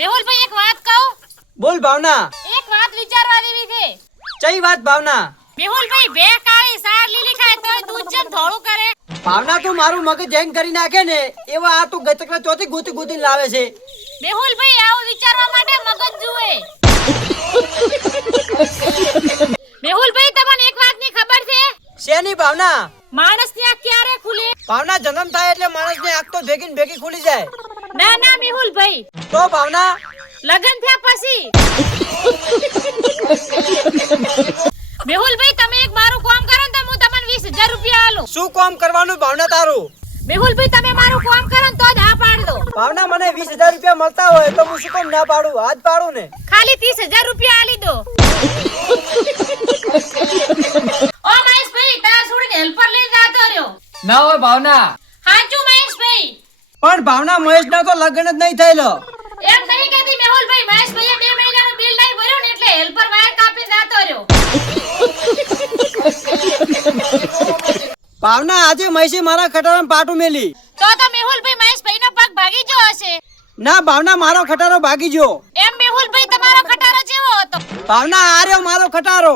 મેહુલભાઈ એક વાત કહું? બોલ ભાવના. એક વાત વિચારવા જેવી છે. ચઈ વાત ભાવના? મેહુલભાઈ બે કાળી સાર લીલી ખાય તોય દૂધ જેમ ધોળું કરે. ભાવના તું મારું મગજ હેંગ કરી નાખે ને એવા આ તું ગતકડા ચોથી ગોતી ગોતી લાવે છે. મેહુલભાઈ આવું વિચારવા માટે મગજ જુએ. મેહુલભાઈ તમને એક વાતની ખબર છે? શેની ભાવના? માણસની આંખ ક્યારે ખુલે? ભાવના જન્મ થાય એટલે માણસની આંખ તો ભેગી ને ભેગી ખુલી જાય. ના ના મેહુલભાઈ, તો ભાવના લગન થયા પછી. મેહુલભાઈ તમે એક મારું કામ કરો ને તો હું તમને 20,000 રૂપિયા આલું. શું કામ કરવાનું ભાવના તારું? મેહુલભાઈ તમે મારું કામ કરો ને તો જ હા પાડ દો. ભાવના મને 20,000 રૂપિયા મળતા હોય તો હું શું કામ ના પાડું? આજ પાડું ને. ખાલી 30,000 રૂપિયા આલી દો. ઓ મહેશભાઈ તાર છોડીને હેલ્પર લઈને જાતો રહ્યો. ના હોય ભાવના. હાચું મહેશભાઈ? પણ ભાવના મહેશ ના તો લગ્ન જ નહીં થયેલો. એમ નહીં કહેતી મેહુલભાઈ, મહેશભાઈએ 2 મહિનાનું બિલ નહીં ભર્યું ને એટલે હેલ્પર વાયર કાપી જાતો રહ્યો. ભાવના આજે મહેશે મારા ખટારામાં પાટું મેલી. તો મેહુલભાઈ મહેશભાઈનો પગ ભાગી ગયો હશે. ના ભાવના મારો ખટારો ભાગી ગયો. એમ મેહુલભાઈ તમારો ખટારો જેવો હતો. ભાવના આ રહ્યો મારો ખટારો.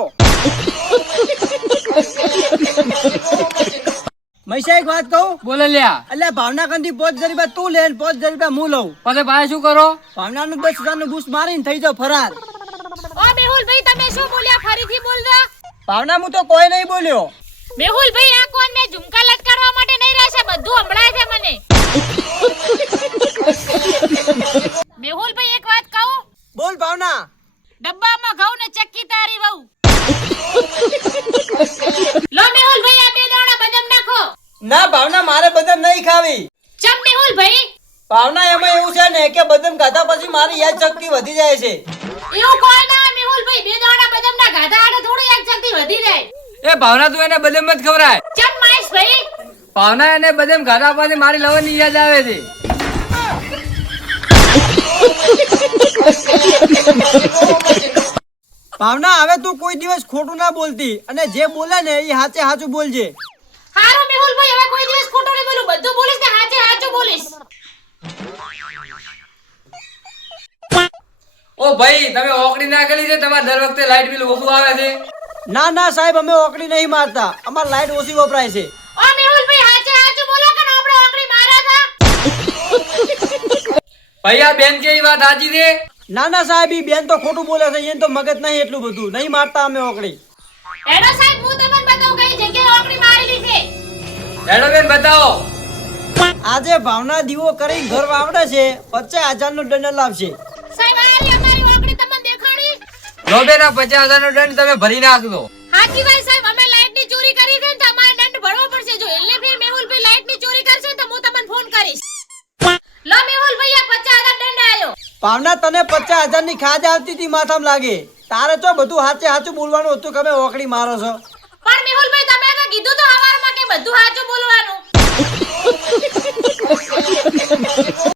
મહેશા એક વાત કહું? બોલે લ્યા. એટલે ભાવના કંદી 5,000 રૂપિયા તું લે ને 5,000 રૂપિયા હું લઉં. પછી ભાઈ શું કરો? ભાવનાનું 10,000 નું બૂસ મારીને થઈ જાવ ફરાર. ઓ મેહુલભાઈ તમે શું બોલ્યા? ફરીથી બોલજો. ભાવના હું તો કોઈ નહીં બોલ્યો. મેહુલભાઈ આ કોણ મેં ઝુમકા લટકારવા માટે નહીં રહેશે, બધું સંભળાય છે મને. મેહુલભાઈ એક વાત કહું? બોલ ભાવના. ડબ્બામાં ઘઉં ને ચક્કી તારી વહુ. લો મેહુલભાઈ આ 2 દાણા બદામ નાખો. ના ભાવના મારે બદામ નહીં ખાવી. ચમ મેહુલભાઈ? ભાવના એમાં એવું છે ને કે બદામ ખાધા પછી મારી યાદ શક્તિ વધી જાય છે. એવું કોઈ ના મેહુલભાઈ, 2 દાણા બદામ ના ગાધા આડે થોડી યાદ શક્તિ વધી જાય. એ ભાવના તું એને બદામ જ ખવરાય. ચમ મહેશભાઈ? ભાવના એને બદામ ખાધા પછી મારી લવની યાદ આવે છે. ભાવના હવે તું કોઈ દિવસ ખોટું ના બોલતી અને જે બોલે ને એ હાચે હાચું બોલજે. હારો મેહુલભાઈ હવે કોઈ દિવસ ખોટું નહીં બોલું, બધું બોલીશ ને હાચે હાચું બોલીશ. ઓ ભાઈ તમે ઓકડી નાખેલી છે, તમારે દર વખતે લાઈટ બિલ ઓછું આવે છે. ના ના સાહેબ અમે ઓકડી નહીં મારતા, અમાર લાઈટ ઓછી વપરાય છે. ઓ મેહુલભાઈ હાચે હાચું બોલો કે આપણે ઓકડી માર્યા હતા. ભાઈ આ બેન કે વાત સાચી છે? ના ના સાહેબ ઈ બેન તો ખોટું બોલે છે, એને તો મગજ નહીં એટલું બધું, નહીં મારતા અમે ઓકડી. એનો સાહેબ હું તમને બતાવું કઈ જગ્યાએ ઓકડી મારેલી છે. હેડો બેન બતાવો. આજે ભાવના દીવો કરી ઘર વાવડે છે, 50,000 નો દંડ લાવશે. સાહેબ આ રહી અમારી ઓકડી તમને દેખાડી? લો બેન આ 50,000 નો દંડ તમે ભરી નાખજો. હાચી વાત સાહેબ, અમે લાઈટ ની ચોરી કરી છે તો અમારે દંડ ભરવો પડશે. જો એટલે ફિર મેહુલભાઈ લાઈટ ની ચોરી કરશે તો હું તમને ફોન કરીશ. લો મેહુલભાઈ આ 50,000 દંડ આયો. ભાવના તને 50,000 ની ખાજ આવતી હતી માથામાં લાગે. તારે તો બધું હાચે હાચું બોલવાનું હતું કે અમે ઓકડી મારો છો. પણ મેહુલભાઈ તમે તો કીધું તો હવારમાં કે બધું સાચું બોલવાનું.